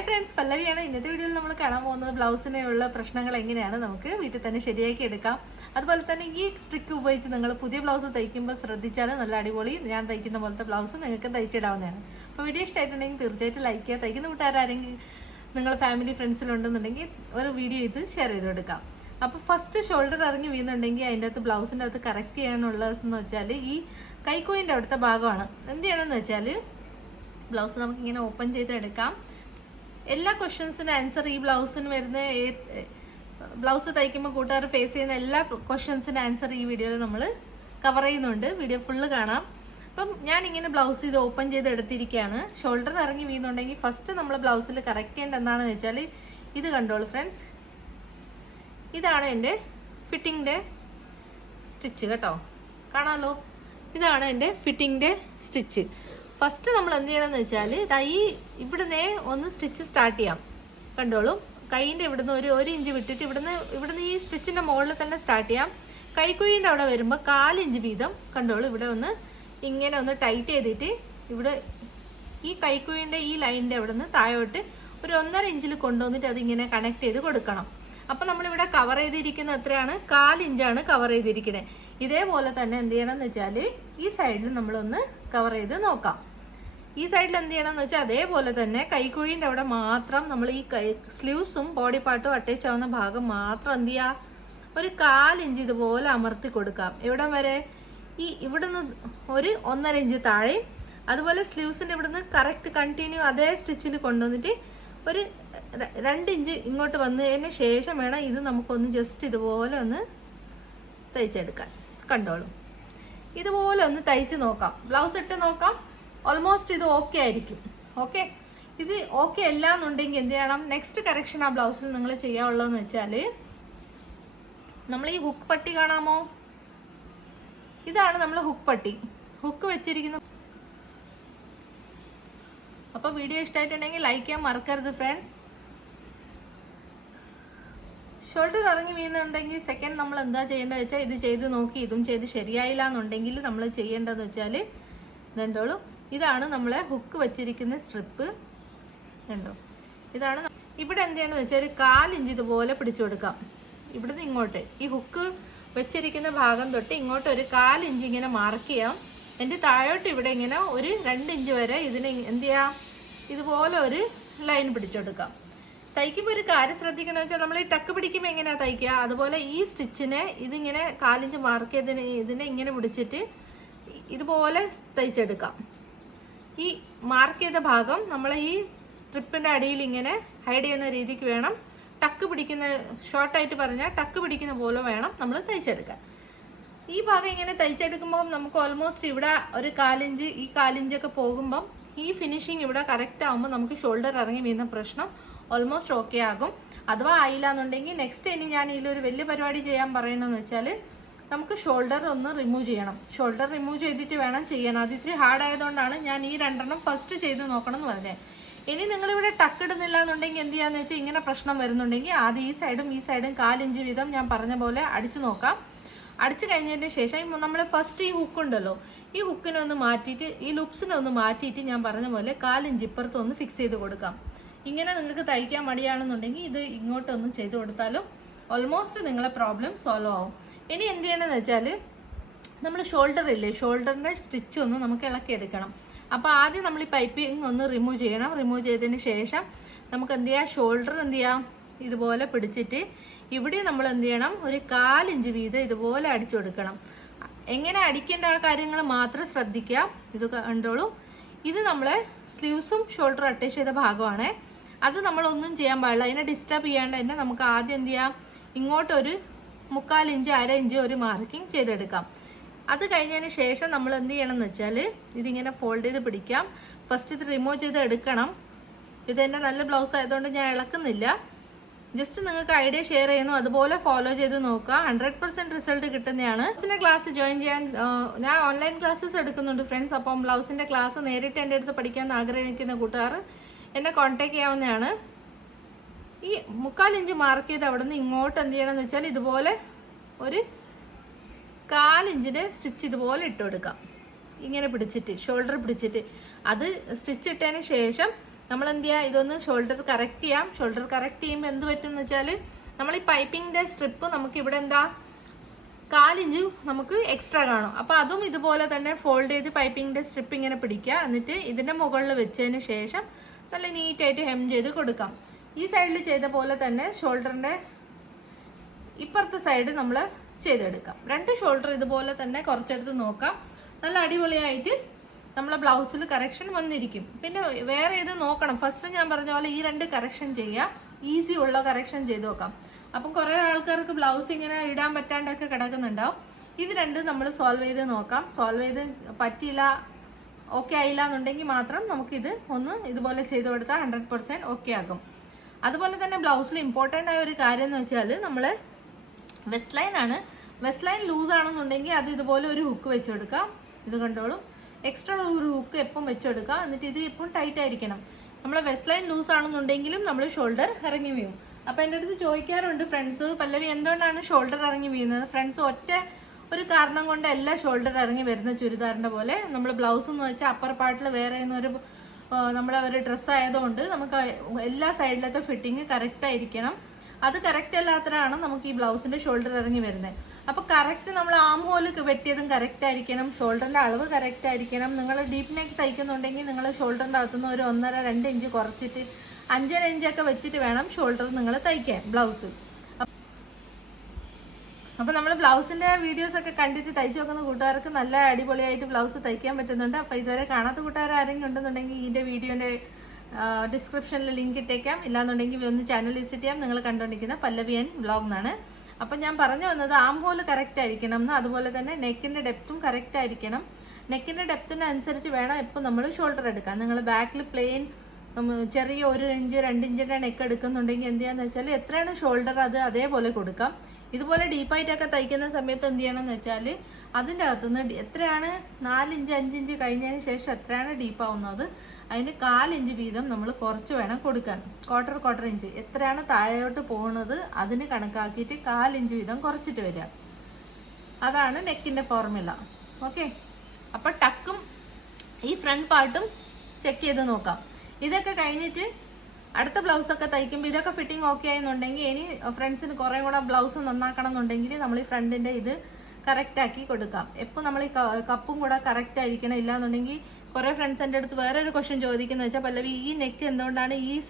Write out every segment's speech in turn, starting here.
Hi friends പല്ലവിയാണ്. ഇന്നത്തെ വീഡിയോയിൽ നമ്മൾ കാണാൻ പോകുന്നത് ബ്ലൗസിനുള്ള പ്രശ്നങ്ങൾ എങ്ങനെയാണ് നമുക്ക് വീട്ടിൽ തന്നെ ശരിയാക്കി എടുക്കാം. അതുപോലെ തന്നെ ഈ ട്രിക്ക് ഉപയോഗിച്ച് നിങ്ങൾ പുതിയ ബ്ലൗസ് തയ്ക്കുമ്പോൾ ശ്രദ്ധിച്ചാൽ നല്ല അടിപൊളി ഞാൻ തയ്ക്കുന്ന പോലത്തെ ബ്ലൗസ് നിങ്ങൾക്ക് തയ്ച്ചിടാവുന്നതാണ്. അപ്പോൾ വീഡിയോ ഇഷ്ടമായിട്ടുണ്ടെങ്കിൽ തീർച്ചയായിട്ടും ലൈക്ക് ചെയ്യുക. തയ്ക്കുന്ന കൂട്ടുകാരെങ്കിൽ നിങ്ങൾ ഫാമിലി ഫ്രണ്ട്സിലുണ്ടെന്നുണ്ടെങ്കിൽ ഒരു വീഡിയോ ഇത് ഷെയർ ചെയ്ത് കൊടുക്കാം. അപ്പോൾ ഫസ്റ്റ് ഷോൾഡർ ഇറങ്ങി വീണുണ്ടെങ്കിൽ അതിന്റെ അകത്ത് ബ്ലൗസിന്റെ അകത്ത് കറക്റ്റ് ചെയ്യാനുള്ളതെന്ന് വെച്ചാൽ ഈ കൈക്കോയിന്റെ അവിടുത്തെ ഭാഗമാണ്. എന്ത് ചെയ്യണമെന്ന് വെച്ചാൽ ബ്ലൗസ് നമുക്കിങ്ങനെ ഓപ്പൺ ചെയ്ത് എടുക്കാം എല്ലാ ക്വസ്റ്റ്യൻസിന്റെ ആൻസർ ഈ ബ്ലൗസിന് വരുന്ന ബ്ലൗസ് തയ്ക്കുമ്പോൾ കൂട്ടുകാർ ഫേസ് ചെയ്യുന്ന എല്ലാ ക്വസ്റ്റ്യൻസിന്റെ ആൻസർ ഈ വീഡിയോയിൽ നമ്മൾ കവർ ചെയ്യുന്നുണ്ട്. വീഡിയോ ഫുള്ള് കാണാം. അപ്പം ഞാൻ ഇങ്ങനെ ബ്ലൗസ് ഇത് ഓപ്പൺ ചെയ്ത് എടുത്തിരിക്കുകയാണ് ഷോൾഡർ ഇറങ്ങി വീണുണ്ടെങ്കിൽ ഫസ്റ്റ് നമ്മൾ ബ്ലൗസിൽ കറക്റ്റ് ചെയ്യേണ്ട എന്താണെന്ന് വെച്ചാൽ ഇത് കണ്ടോളൂ ഫ്രണ്ട്സ് ഇതാണ് എന്റെ ഫിറ്റിങ്ങിന്റെ സ്റ്റിച്ച് കേട്ടോ. കാണാമല്ലോ ഇതാണ് എന്റെ ഫിറ്റിങ്ങിന്റെ സ്റ്റിച്ച് ഫസ്റ്റ് നമ്മൾ എന്ത് ചെയ്യണമെന്ന് വെച്ചാൽ ഇതാ ഈ ഇവിടുന്ന് ഒന്ന് സ്റ്റിച്ച് സ്റ്റാർട്ട് ചെയ്യാം. കണ്ടോളൂ? കൈയിന്റെ ഇവിടുന്ന് ഒരു ഒരു ഇഞ്ച് വിട്ടിട്ട് ഇവിടുന്ന് ഇവിടുന്ന് ഈ സ്റ്റിച്ചിന്റെ മുകളിൽ തന്നെ സ്റ്റാർട്ട് ചെയ്യാം. കൈക്കുഴിന്റെ അവിടെ വരുമ്പോൾ കാലിഞ്ച് വീതം കണ്ടോളൂ? ഇവിടെ ഒന്ന് ഇങ്ങനെ ഒന്ന് ടൈറ്റ് ചെയ്തിട്ട് ഇവിടെ ഈ കൈക്കുഴിന്റെ ഈ ലൈനിന്റെ അവിടെ നിന്ന് താഴോട്ട് ഒരു ഒന്നര ഇഞ്ചിൽ കൊണ്ടുവന്നിട്ട് അതിങ്ങനെ കണക്ട് ചെയ്ത് കൊടുക്കണം. അപ്പം നമ്മളിവിടെ കവർ ചെയ്തിരിക്കുന്ന എത്രയാണ്? കാലിഞ്ചാണ് കവർ ചെയ്തിരിക്കുന്നത് ഇതേപോലെ തന്നെ എന്ത് ചെയ്യണം എന്ന് വെച്ചാൽ ഈ സൈഡിൽ നമ്മളൊന്ന് കവർ ചെയ്ത് നോക്കാം. ഈ സൈഡിൽ എന്ത് ചെയ്യണം എന്ന് വെച്ചാൽ അതേപോലെ തന്നെ കൈക്കുഴിന്റെ അവിടെ മാത്രം നമ്മൾ ഈ കൈ സ്ലീവ്സും ബോഡി പാർട്ടും അറ്റാച്ച് ആവുന്ന ഭാഗം മാത്രം എന്ത് ചെയ്യുക ഒരു കാലിഞ്ച് ഇതുപോലെ അമർത്തി കൊടുക്കാം. എവിടെ വരെ? ഈ ഇവിടുന്ന് ഒരു ഒന്നര ഇഞ്ച് താഴെ അതുപോലെ സ്ലീവ്സിന്റെ ഇവിടുന്ന് കറക്റ്റ് കണ്ടിന്യൂ അതേ സ്റ്റിച്ചിൽ കൊണ്ടുവന്നിട്ട് ഒരു രണ്ട് ഇഞ്ച് ഇങ്ങോട്ട് വന്നതിന് ശേഷം വേണം ഇത് നമുക്കൊന്ന് ജസ്റ്റ് ഇതുപോലെ ഒന്ന് തയ്ച്ചെടുക്കാൻ. കണ്ടോളൂ. ഇതുപോലെ ഒന്ന് തയ്ച്ച് നോക്കാം. ബ്ലൗസ് ഇട്ട് നോക്കാം. ഓൾമോസ്റ്റ് ഇത് ഓക്കെ ആയിരിക്കും. ഓക്കെ ഇത് ഓക്കെ അല്ല എന്നുണ്ടെങ്കിൽ എന്ത് ചെയ്യണം? നെക്സ്റ്റ് കറക്ഷൻ ആ ബ്ലൗസിൽ നിങ്ങൾ ചെയ്യാനുള്ളതെന്ന് വെച്ചാൽ നമ്മൾ ഈ ഹുക്ക് പട്ടി കാണാമോ? ഇതാണ് നമ്മൾ ഹുക്ക് പട്ടി. ഹുക്ക് വെച്ചിരിക്കുന്ന അപ്പോൾ വീഡിയോ ഇഷ്ടമായിട്ടുണ്ടെങ്കിൽ ലൈക്ക് ചെയ്യാൻ മറക്കരുത് ഫ്രണ്ട്സ് ഷോൾഡർ ഇറങ്ങി വീഴുന്നുണ്ടെങ്കിൽ സെക്കൻഡ് നമ്മൾ എന്താ ചെയ്യേണ്ടത് വെച്ചാൽ ഇത് ചെയ്ത് നോക്കി ഇതും ചെയ്ത് ശരിയായില്ല എന്നുണ്ടെങ്കിൽ നമ്മൾ ചെയ്യേണ്ടതെന്ന് വെച്ചാൽ ഇതുണ്ടോളൂ. ഇതാണ് നമ്മൾ ഹുക്ക് വെച്ചിരിക്കുന്ന സ്ട്രിപ്പ് കണ്ടോ? ഇതാണ് ഇവിടെ എന്ത് ചെയ്യണമെന്ന് വെച്ചാൽ കാലിഞ്ച് ഇതുപോലെ പിടിച്ചു കൊടുക്കാം. ഇവിടുന്ന് ഇങ്ങോട്ട്. ഈ ഹുക്ക് വെച്ചിരിക്കുന്ന ഭാഗം തൊട്ട് ഇങ്ങോട്ട് ഒരു കാലിഞ്ച് ഇങ്ങനെ മാർക്ക് ചെയ്യാം. എന്റെ താഴോട്ട് ഇവിടെ ഇങ്ങനെ ഒരു രണ്ട് ഇഞ്ച് വരെ ഇതിന് എന്ത് ചെയ്യാം? ഇതുപോലെ ഒരു ലൈൻ പിടിച്ചെടുക്കാം തയ്ക്കുമ്പോൾ ഒരു കാര്യം ശ്രദ്ധിക്കണമെന്ന് വെച്ചാൽ നമ്മൾ ഈ ടക്ക് പിടിക്കുമ്പോൾ എങ്ങനെയാണ് തയ്ക്കുക? അതുപോലെ ഈ സ്റ്റിച്ചിനെ ഇതിങ്ങനെ കാലിഞ്ച് മാർക്ക് ചെയ്തതിന് ഇതിനെ ഇങ്ങനെ പിടിച്ചിട്ട് ഇതുപോലെ തയ്ച്ചെടുക്കാം. ഈ മാർക്ക് ചെയ്ത ഭാഗം നമ്മൾ ഈ സ്ട്രിപ്പിന്റെ അടിയിൽ ഇങ്ങനെ ഹൈഡ് ചെയ്യുന്ന രീതിക്ക് വേണം. ടക്ക് പിടിക്കുന്ന ഷോർട്ടായിട്ട് പറഞ്ഞാൽ ടക്ക് പിടിക്കുന്ന പോലെ വേണം നമ്മൾ തയ്ച്ചെടുക്കാൻ. ഈ ഭാഗം ഇങ്ങനെ തയ്ച്ചെടുക്കുമ്പോൾ നമുക്ക് ഓൾമോസ്റ്റ് ഇവിടെ ഒരു കാലിഞ്ച് ഈ കാലിഞ്ചൊക്കെ പോകുമ്പം ഈ ഫിനിഷിങ് ഇവിടെ കറക്റ്റ് ആകുമ്പോൾ നമുക്ക് ഷോൾഡർ ഇറങ്ങി വീഴുന്ന പ്രശ്നം ഓൾമോസ്റ്റ് ഓക്കെ ആകും. അഥവാ ആയില്ല എന്നുണ്ടെങ്കിൽ നെക്സ്റ്റ് ഇനി ഞാൻ ഇതിലൊരു വലിയ പരിപാടി ചെയ്യാൻ പറയണമെന്ന് വെച്ചാൽ നമുക്ക് ഷോൾഡർ ഒന്ന് റിമൂവ് ചെയ്യണം. ഷോൾഡർ റിമൂവ് ചെയ്തിട്ട് വേണം ചെയ്യാൻ. അത് ഇത്തിരി ഹാർഡ് ആയതുകൊണ്ടാണ് ഞാൻ ഈ രണ്ടെണ്ണം ഫസ്റ്റ് ചെയ്ത് നോക്കണം എന്ന് പറഞ്ഞത്. ഇനി നിങ്ങളിവിടെ ടക്ക് ഇടുന്നില്ല എന്നുണ്ടെങ്കിൽ എന്ത് ചെയ്യാന്ന് വെച്ചാൽ ഇങ്ങനെ പ്രശ്നം വരുന്നുണ്ടെങ്കിൽ ആദ്യം ഈ സൈഡും ഈ സൈഡും കാലിഞ്ച് വീതം ഞാൻ പറഞ്ഞ പോലെ അടിച്ചു നോക്കാം. അടിച്ചു കഴിഞ്ഞതിന് ശേഷം നമ്മൾ ഫസ്റ്റ് ഈ ഹുക്ക് ഉണ്ടല്ലോ ഈ ഹുക്കിനെ ഒന്ന് മാറ്റിയിട്ട് ഈ ലുപ്സിനെ ഒന്ന് മാറ്റിയിട്ട് ഞാൻ പറഞ്ഞ പോലെ കാലിഞ്ച് ഇപ്പുറത്ത് ഒന്ന് ഫിക്സ് ചെയ്ത് കൊടുക്കാം. ഇങ്ങനെ നിങ്ങൾക്ക് തയ്ക്കാൻ മടിയാണെന്നുണ്ടെങ്കിൽ ഇത് ഇങ്ങോട്ടൊന്നും ചെയ്ത് കൊടുത്താലും ഓൾമോസ്റ്റ് നിങ്ങളെ പ്രോബ്ലം സോൾവ് ആവും. ഇനി എന്ത് ചെയ്യണമെന്ന് വെച്ചാൽ നമ്മൾ ഷോൾഡർ ഇല്ലേ ഷോൾഡറിന്റെ സ്റ്റിച്ച് ഒന്ന് നമുക്ക് ഇളക്കിയെടുക്കണം അപ്പോൾ ആദ്യം നമ്മൾ ഈ പൈപ്പിംഗ് ഒന്ന് റിമൂവ് ചെയ്യണം. റിമൂവ് ചെയ്തതിന് ശേഷം നമുക്ക് എന്ത് ചെയ്യാം? ഷോൾഡർ എന്ത് ചെയ്യാം? ഇതുപോലെ പിടിച്ചിട്ട് ഇവിടെ നമ്മൾ എന്ത് ചെയ്യണം? ഒരു കാലിഞ്ച് വീതം ഇതുപോലെ അടിച്ചു കൊടുക്കണം. എങ്ങനെ അടിക്കേണ്ട ആ കാര്യങ്ങൾ മാത്രം ശ്രദ്ധിക്കുക. ഇത് കണ്ടോളൂ. ഇത് നമ്മൾ സ്ലീവ്സും ഷോൾഡർ അറ്റാച്ച് ചെയ്ത ഭാഗമാണ്. അത് നമ്മളൊന്നും ചെയ്യാൻ പാടില്ല. അതിനെ ഡിസ്റ്റർബ് ചെയ്യാണ്ട് തന്നെ നമുക്ക് ആദ്യം എന്ത് ചെയ്യാം? ഇങ്ങോട്ടൊരു മുക്കാൽ ഇഞ്ച് അര ഇഞ്ച് ഒരു മാർക്കിംഗ് ചെയ്തെടുക്കാം. അത് കഴിഞ്ഞതിന് ശേഷം നമ്മൾ എന്ത് ചെയ്യണം എന്ന് വെച്ചാൽ ഇതിങ്ങനെ ഫോൾഡ് ചെയ്ത് പിടിക്കാം. ഫസ്റ്റ് ഇത് റിമൂവ് ചെയ്ത് എടുക്കണം. ഇത് എന്റെ നല്ല ബ്ലൗസ് ആയതുകൊണ്ട് ഞാൻ ഇളക്കുന്നില്ല. ജസ്റ്റ് നിങ്ങൾക്ക് ഐഡിയ ഷെയർ ചെയ്യുന്നു. അതുപോലെ ഫോളോ ചെയ്ത് നോക്കുക. ഹൺഡ്രഡ് പെർസെന്റ് റിസൾട്ട് കിട്ടുന്നതാണ്. ബ്ലൗസിന്റെ ക്ലാസ് ജോയിൻ ചെയ്യാൻ ഞാൻ ഓൺലൈൻ ക്ലാസ്സസ് എടുക്കുന്നുണ്ട് ഫ്രണ്ട്സ് അപ്പം ബ്ലൗസിന്റെ ക്ലാസ് നേരിട്ട് എന്റെ അടുത്ത് പഠിക്കാൻ ആഗ്രഹിക്കുന്ന കൂട്ടുകാർ എന്നെ കോൺടാക്ട് ചെയ്യാവുന്നതാണ്. ഈ മുക്കാൽ ഇഞ്ച് മാർക്ക് ചെയ്ത് അവിടെ നിന്ന് ഇങ്ങോട്ട് എന്ത് ചെയ്യണം എന്ന് വെച്ചാൽ ഇതുപോലെ ഒരു കാലിഞ്ചിന് സ്റ്റിച്ച് ഇതുപോലെ ഇട്ട് കൊടുക്കാം. ഇങ്ങനെ പിടിച്ചിട്ട് ഷോൾഡർ പിടിച്ചിട്ട്. അത് സ്റ്റിച്ച് ഇട്ടതിന് ശേഷം നമ്മൾ എന്ത് ചെയ്യുക ഇതൊന്ന് ഷോൾഡർ കറക്റ്റ് ചെയ്യാം. ഷോൾഡർ കറക്റ്റ് ചെയ്യുമ്പോൾ എന്ത് പറ്റും എന്ന് വെച്ചാൽ നമ്മൾ ഈ പൈപ്പിങ്ങിന്റെ സ്ട്രിപ്പ് നമുക്ക് ഇവിടെ എന്താ? കാലിഞ്ച് നമുക്ക് എക്സ്ട്രാ കാണും. അപ്പോൾ അതും ഇതുപോലെ തന്നെ ഫോൾഡ് ചെയ്ത് പൈപ്പിങ്ങിന്റെ സ്ട്രിപ്പ് ഇങ്ങനെ പിടിക്കുക. എന്നിട്ട് ഇതിന്റെ മുകളിൽ വെച്ചതിന് ശേഷം നല്ല നീറ്റായിട്ട് ഹെം ചെയ്ത് കൊടുക്കാം. ഈ സൈഡിൽ ചെയ്ത പോലെ തന്നെ ഷോൾഡറിന്റെ ഇപ്പുറത്തെ സൈഡ് നമ്മൾ ചെയ്തെടുക്കാം. രണ്ട് ഷോൾഡർ ഇതുപോലെ തന്നെ കുറച്ചെടുത്ത് നോക്കാം. നല്ല അടിപൊളിയായിട്ട് നമ്മളെ ബ്ലൗസിൽ കറക്ഷൻ വന്നിരിക്കും. പിന്നെ വേറെ ഇത് നോക്കണം. ഫസ്റ്റ് ഞാൻ പറഞ്ഞ പോലെ ഈ രണ്ട് കറക്ഷൻ ചെയ്യാം. ഈസി ഉള്ള കറക്ഷൻ ചെയ്ത് നോക്കാം. അപ്പം കുറേ ആൾക്കാർക്ക് ബ്ലൗസ് ഇങ്ങനെ ഇടാൻ പറ്റാണ്ടൊക്കെ കിടക്കുന്നുണ്ടാവും. ഇത് രണ്ടും നമ്മൾ സോൾവ് ചെയ്ത് നോക്കാം. സോൾവ് ചെയ്ത് പറ്റിയില്ല ഓക്കെ ആയില്ല എന്നുണ്ടെങ്കിൽ മാത്രം നമുക്കിത് ഒന്ന് ഇതുപോലെ ചെയ്ത് കൊടുത്താൽ ഹൺഡ്രഡ് പെർസെന്റ് ഓക്കെ ആകും. അതുപോലെ തന്നെ ബ്ലൗസിൽ ഇമ്പോർട്ടന്റ് ആയ ഒരു കാര്യം എന്ന് വെച്ചാൽ നമ്മൾ വെസ്റ്റ് ലൈൻ ആണ്. വെസ്റ്റ് ലൈൻ ലൂസ് ആണെന്നുണ്ടെങ്കിൽ അത് ഇതുപോലെ ഒരു ഹുക്ക് വെച്ചെടുക്കാം. ഇത് കണ്ടോളും. എക്സ്ട്രാ ഒരു ഹുക്ക് എപ്പം വെച്ചെടുക്കാം. എന്നിട്ട് ഇത് എപ്പം ടൈറ്റ് ആയിരിക്കണം. നമ്മൾ വെസ്റ്റ് ലൈൻ ലൂസ് ആണെന്നുണ്ടെങ്കിലും നമ്മൾ ഷോൾഡർ ഇറങ്ങി വീഴും. അപ്പോൾ എന്റെ അടുത്ത് ചോദിക്കാറുണ്ട് ഫ്രണ്ട്സ് പല്ലവി എന്തുകൊണ്ടാണ് ഷോൾഡർ ഇറങ്ങി വീഴുന്നത്? ഫ്രണ്ട്സ് ഒറ്റ ഒരു കാരണം കൊണ്ട് എല്ലാ ഷോൾഡർ ഇറങ്ങി വരുന്ന ചുരിദാറിന്റെ പോലെ. നമ്മൾ ബ്ലൗസ് എന്ന് വെച്ചാൽ അപ്പർ പാർട്ടിൽ വേറെ ഒരു ആ, നമ്മളെ ഒരു ഡ്രസ്സ് ആയതുകൊണ്ട് നമുക്ക് എല്ലാ സൈഡിലത്തെ ഫിറ്റിങ് കറക്റ്റ് ആയിരിക്കണം. അത് കറക്റ്റ് അല്ലാത്തതാണ് നമുക്ക് ഈ ബ്ലൗസിന്റെ ഷോൾഡർ ഇറങ്ങി വരുന്നത്. അപ്പോൾ കറക്റ്റ് നമ്മൾ ആം ഹോൽ വെട്ടിയതും കറക്റ്റ് ആയിരിക്കണം. ഷോൾഡറിന്റെ അളവ് കറക്റ്റ് ആയിരിക്കണം. നിങ്ങൾ ഡീപ്പ് നെക്ക് തയ്ക്കുന്നുണ്ടെങ്കിൽ നിങ്ങൾ ഷോൾഡറിന്റെ അകത്തുനിന്ന് ഒരു ഒന്നര രണ്ട് ഇഞ്ച് കുറച്ചിട്ട് അഞ്ചര ഇഞ്ചൊക്കെ വെച്ചിട്ട് വേണം ഷോൾഡർ നിങ്ങൾ തയ്ക്കാൻ ബ്ലൗസ് അപ്പൊ നമ്മൾ ബ്ലൗസിന്റെ വീഡിയോസ് ഒക്കെ കണ്ടിട്ട് തയ്ച്ചു നോക്കുന്ന കൂട്ടുകാർക്ക് നല്ല അടിപൊളിയായിട്ട് ബ്ലൗസ് തയ്ക്കാൻ പറ്റുന്നുണ്ട്. അപ്പൊ ഇതുവരെ കാണാത്ത കൂട്ടുകാർ ആരെങ്കിലും ഉണ്ടെന്നുണ്ടെങ്കിൽ ഇതിന്റെ വീഡിയോന്റെ ഡിസ്ക്രിപ്ഷനിൽ ലിങ്ക് ഇട്ടേക്കാം. ഇല്ലാന്നുണ്ടെങ്കിൽ ഒന്ന് ചാനൽ വിസിറ്റ് ചെയ്യാം. നിങ്ങൾ കണ്ടുകൊണ്ടിരിക്കുന്ന പല്ലവിയൻ ബ്ലോഗ് എന്നാണ്. അപ്പം ഞാൻ പറഞ്ഞു വന്നത് ആം ഹോൾ കറക്റ്റ് ആയിരിക്കണം എന്ന്. അതുപോലെ തന്നെ നെക്കിന്റെ ഡെപ്തും കറക്റ്റ് ആയിരിക്കണം. നെക്കിന്റെ ഡെപ്തിനനുസരിച്ച് വേണം ഇപ്പം നമ്മൾ ഷോൾഡർ എടുക്കാം നിങ്ങൾ ബാക്കിൽ പ്ലെയിൻ ചെറിയ ഒരു ഇഞ്ച് രണ്ട് ഇഞ്ചിന്റെ നെക്ക് എടുക്കുന്നുണ്ടെങ്കിൽ എന്ത് ചെയ്യാന്ന് വെച്ചാൽ എത്രയാണ് ഷോൾഡർ അത് അതേപോലെ കൊടുക്കാം. ഇതുപോലെ ഡീപ്പായിട്ടൊക്കെ തയ്ക്കുന്ന സമയത്ത് എന്ത് ചെയ്യണമെന്ന് വെച്ചാൽ അതിന്റെ അകത്തുനിന്ന് എത്രയാണ്? നാലിഞ്ച് അഞ്ചിഞ്ച് കഴിഞ്ഞതിന് ശേഷം എത്രയാണ് ഡീപ്പാവുന്നത് അതിന് കാലിഞ്ച് വീതം നമ്മൾ കുറച്ച് വേണം കൊടുക്കാൻ. Quarter quarter inch. എത്രയാണ് താഴോട്ട് പോകുന്നത് അതിന് കണക്കാക്കിയിട്ട് കാലിഞ്ച് വീതം കുറച്ചിട്ട് വരിക അതാണ് നെക്കിന്റെ ഫോർമുല ഓക്കെ അപ്പം ടക്കും ഈ ഫ്രണ്ട് പാർട്ടും ചെക്ക് ചെയ്ത് നോക്കാം. ഇതൊക്കെ കഴിഞ്ഞിട്ട് അടുത്ത ബ്ലൗസ് ഒക്കെ തയ്ക്കുമ്പോൾ ഇതൊക്കെ ഫിറ്റിംഗ് ഓക്കെ ആയെന്നുണ്ടെങ്കിൽ ഇനി ഫ്രണ്ട്സിന് കുറേ കൂടെ ബ്ലൗസ് നന്നാക്കണം എന്നുണ്ടെങ്കിൽ നമ്മൾ ഈ ഫ്രണ്ടിന്റെ ഇത് കറക്റ്റ് ആക്കി കൊടുക്കാം. എപ്പോൾ നമ്മൾ ഈ കപ്പും കൂടെ കറക്റ്റ് ആയിരിക്കണം. ഇല്ലാന്നുണ്ടെങ്കിൽ കുറേ ഫ്രണ്ട്സ് എന്റെ അടുത്ത് വേറൊരു ക്വസ്റ്റ്യൻ ചോദിക്കുന്നത് വെച്ചാൽ പല്ലവി ഈ നെക്ക് എന്തുകൊണ്ടാണ് ഈ ഈ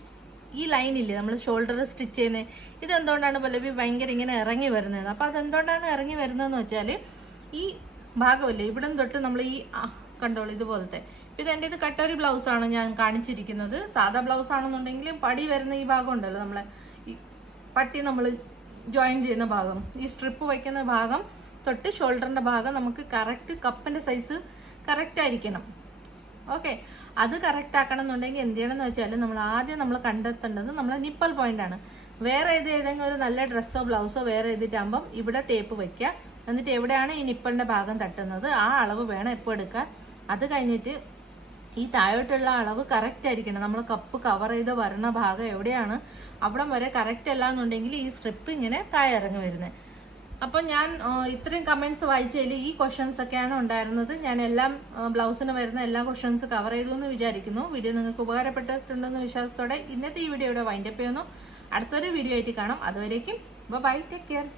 ഈ ലൈനില്ലേ നമ്മൾ ഷോൾഡർ സ്റ്റിച്ച് ചെയ്യുന്നത് ഇത് എന്തുകൊണ്ടാണ് പല്ലവി ഭയങ്കര ഇങ്ങനെ ഇറങ്ങി വരുന്നത്? അപ്പോൾ അതെന്തുകൊണ്ടാണ് ഇറങ്ങി വരുന്നതെന്ന് വെച്ചാൽ ഈ ഭാഗമല്ലേ? ഇവിടം തൊട്ട് നമ്മൾ ഈ കണ്ടോളൂ ഇതുപോലത്തെ. ഇത് എന്റെ ഇത് കട്ടൊരു ബ്ലൗസാണ് ഞാൻ കാണിച്ചിരിക്കുന്നത്. സാധാ ബ്ലൗസ് ആണെന്നുണ്ടെങ്കിലും പടി വരുന്ന ഈ ഭാഗം ഉണ്ടല്ലോ നമ്മളെ ഈ പട്ടി നമ്മൾ ജോയിൻ ചെയ്യുന്ന ഭാഗം. ഈ സ്ട്രിപ്പ് വയ്ക്കുന്ന ഭാഗം തൊട്ട് ഷോൾഡറിന്റെ ഭാഗം നമുക്ക് കറക്റ്റ് കപ്പിന്റെ സൈസ് കറക്റ്റ് ആയിരിക്കണം. ഓക്കെ. അത് കറക്റ്റ് ആക്കണം എന്നുണ്ടെങ്കിൽ എന്ത് ചെയ്യണം എന്ന് വെച്ചാൽ നമ്മൾ ആദ്യം നമ്മൾ കണ്ടെത്തേണ്ടത് നമ്മളെ നിപ്പൽ പോയിന്റ് ആണ്. വേറെ ഏത് ഏതെങ്കിലും ഒരു നല്ല ഡ്രസ്സോ ബ്ലൗസോ വേറെ ചെയ്തിട്ടാകുമ്പം ഇവിടെ ടേപ്പ് വയ്ക്കുക. എന്നിട്ട് എവിടെയാണ് ഈ നിപ്പലിന്റെ ഭാഗം തട്ടുന്നത്? ആ അളവ് വേണം എപ്പോൾ എടുക്കാൻ. അത് കഴിഞ്ഞിട്ട് ഈ താഴോട്ടുള്ള അളവ് കറക്റ്റ് ആയിരിക്കണം. നമ്മൾ കപ്പ് കവർ ചെയ്ത് വരണ ഭാഗം എവിടെയാണ്? അവിടം വരെ കറക്റ്റ് അല്ല എന്നുണ്ടെങ്കിൽ ഈ സ്ട്രിപ്പ് ഇങ്ങനെ താഴെ ഇറങ്ങി വരുന്നത് അപ്പം ഞാൻ ഇത്രയും കമന്റ്സ് വായിച്ചതിൽ ഈ ക്വസ്റ്റ്യൻസ് ഒക്കെയാണ് ഉണ്ടായിരുന്നത്. ഞാൻ എല്ലാം ബ്ലൗസിന് വരുന്ന എല്ലാ ക്വസ്റ്റ്യൻസ് കവർ ചെയ്തു എന്ന് വിചാരിക്കുന്നു. വീഡിയോ നിങ്ങൾക്ക് ഉപകാരപ്പെട്ടിട്ടുണ്ടെന്ന് വിശ്വാസത്തോടെ ഇന്നത്തെ ഈ വീഡിയോ ഇവിടെ വൈൻഡപ്പ് ചെയ്യുന്നു. അടുത്തൊരു വീഡിയോ ആയിട്ട് കാണാം. അതുവരേക്കും ബൈ ടേക്ക് കെയർ